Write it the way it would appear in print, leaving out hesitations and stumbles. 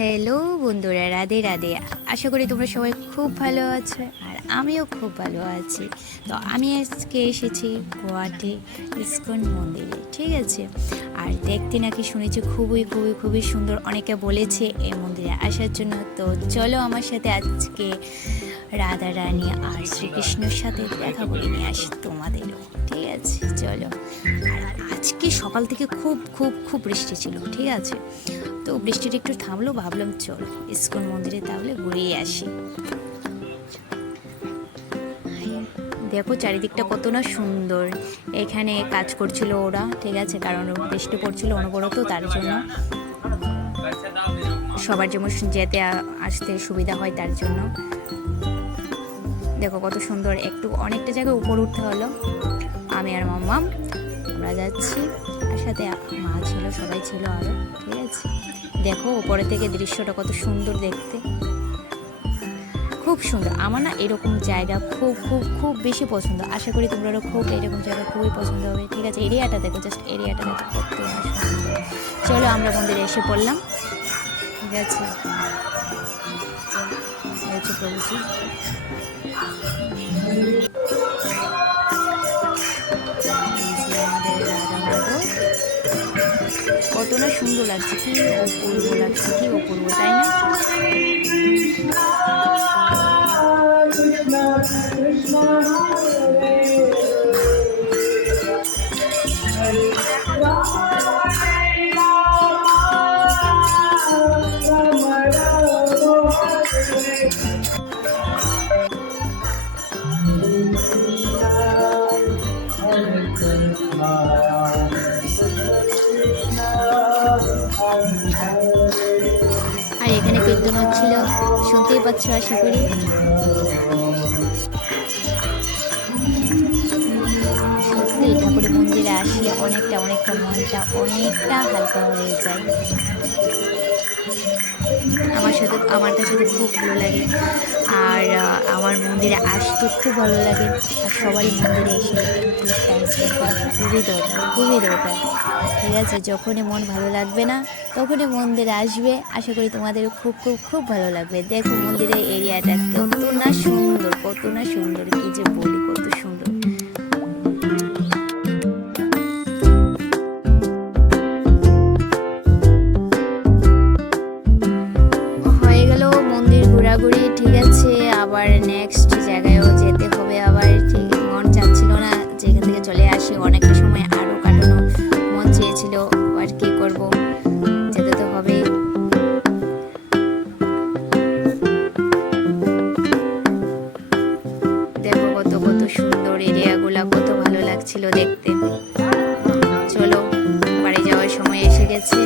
Hello বন্ধুরা, রাধে রাধে। আশা করি তোমরা সবাই খুব ভালো আছো আর আমিও খুব ভালো আছি। তো আমি আজকে এসেছি গুয়াহাটি ইস্কন মন্দিরে, ঠিক আছে। আর দেখতে নাকি শুনেছি খুবই খুবই খুবই সুন্দর, অনেকে বলেছে এই মন্দিরে আসার জন্য। তো চলো আমার সাথে আজকে রাধা রানী আর শ্রীকৃষ্ণের সাথে দেখা করে নিয়ে আসি তোমাদেরও, ঠিক আছে। চলো। আর আজকে সকাল থেকে খুব খুব খুব বৃষ্টি ছিল, ঠিক আছে। তো বৃষ্টিটা একটু থামলো, ভাবলাম চলো ইস্কন মন্দিরে তাহলে ঘুরেই আসি। দেখো চারিদিকটা কত না সুন্দর। এখানে কাজ করছিল ওরা, ঠিক আছে, কারণ বৃষ্টি পড়ছিল অনবরত, তার জন্য সবার যেমন যেতে আসতে সুবিধা হয় তার জন্য। দেখো কত সুন্দর, একটু অনেকটা জায়গায় উপর উঠতে হলো। আমি আর মাম্মাম আমরা যাচ্ছি, আর সাথে মা ছিল, সবাই ছিল আরও, ঠিক আছে। দেখো উপরে থেকে দৃশ্যটা কত সুন্দর দেখতে, খুব সুন্দর। আমার না এরকম জায়গা খুব খুব খুব বেশি পছন্দ। আশা করি তোমরাও খুব এরকম জায়গা খুবই পছন্দ হবে, ঠিক আছে। এরিয়াটা দেখো, জাস্ট এরিয়াটা দেখো কত সুন্দর। চলো আমরা মন্দিরে এসে পড়লাম, ঠিক আছে। হচ্ছে প্রভুজি, কত না সুন্দর লাগছে, কি অপূর্ব লাগছে, কি অপূর্ব, তাই না? আর এখানে কীর্তন হচ্ছিল, শুনতেই পাচ্ছ আশা করি। সত্যি ঠাকুরের মন্দিরে আসলে অনেকটা অনেকটা মনটা অনেকটা হালকা হয়ে যায়। আমার কাছে তো খুব ভালো লাগে। আর আমার মন্দিরে আসতে খুব ভালো লাগে। আর সবারই মন্দিরে এসে একটু টাইম স্পেন্ড করা খুবই দরকার, খুবই দরকার, ঠিক আছে। যখনই মন ভালো লাগবে না তখনই মন্দিরে আসবে, আশা করি তোমাদের খুব খুব খুব ভালো লাগবে। দেখো মন্দিরের এরিয়াটা কত না সুন্দর, কত না সুন্দর, কি যে বলি, কত সুন্দর। হয়ে গেল মন্দির ঘোরাঘুরি, ঠিক আছে। আবার নেক্সট জায়গায়ও যেতে হবে আবার, ঠিক মন চাচ্ছিল না যে এখান থেকে চলে আসি, অনেকটা সময় আরও কাটানো মন চেয়েছিল, আর কি করব, যেতে তো হবে। দেখো কত কত সুন্দর এরিয়াগুলা, কত ভালো লাগছিল দেখতে। চলো বাড়ি যাওয়ার সময় এসে গেছে।